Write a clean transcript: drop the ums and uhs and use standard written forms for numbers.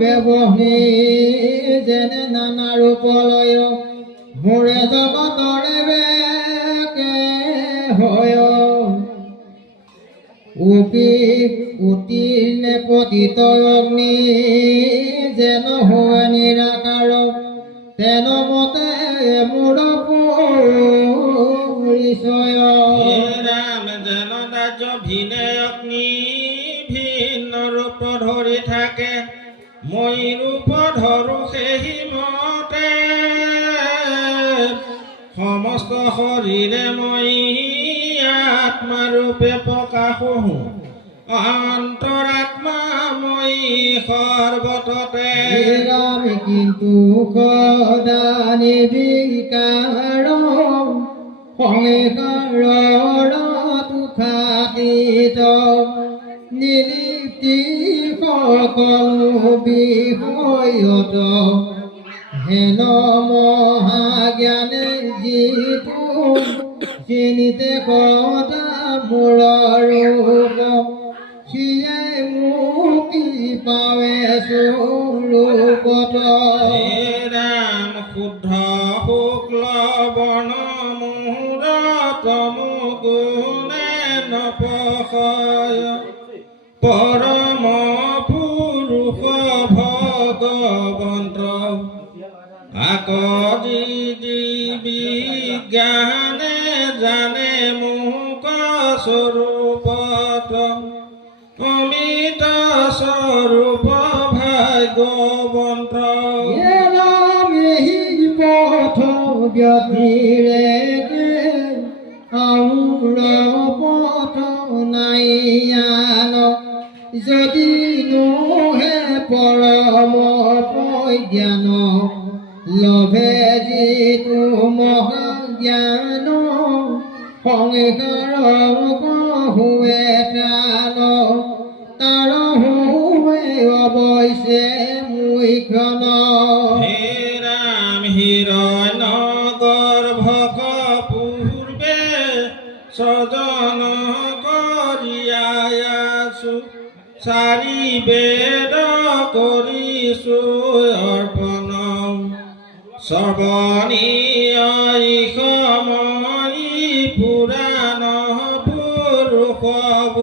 ব্যৱহী যেনে নানা ৰূপলয় মোৰে জগতৰে বেকে হয় উতিলে পতিত অগ্নি যেন হয় নিৰাকাৰ তেন মতে মোৰ পৰিচয় ৰাম যেন দাজ ভিনে অগ্নি ভিন্ন ৰূপ ধৰি থাকে মই ৰূপ ধৰো সেই মতে সমস্ত শৰীৰে মই আত্মাৰূপে প্ৰকাশ হওঁ অন্তৰাত্মা মই সৰ্বততে ৰাম কিন্তু সদা নিৰ্বিকাৰ সংসাৰৰ দুখাতীত নিলিপ্তি সকলো বিষয়ত হেন মহাজ্ঞানে যিটো চিনিতে সদা মোৰ ৰূপ সিয়ে মুক্তি পাৱে স্বৰূপত ৰাম শুদ্ধ শুক্ল বৰ্ণ মুহূৰ্ত মুগুণে নপশয় পৰম পুৰুষ ভগৱন্ত আকজি বিজ্ঞানে জানে মোক স্বৰূপত অমিত স্বৰূপ ভাগ্যৱন্ত পথ ব্যতিৰে আউৰ পথ নাই আন যদি নোহে পৰম জ্ঞান লভে যিটো মহাজ্ঞান সংসাৰ কহুৱে টান তাৰ হুৱে অৱশ্যে মুখ্যন হিৰণ্য গৰ্ভক পূৰ্বে স্বজন কৰিয়াছো চাৰি বেদ কৰিছো অৰ্পণ শ্ৰৱণীয়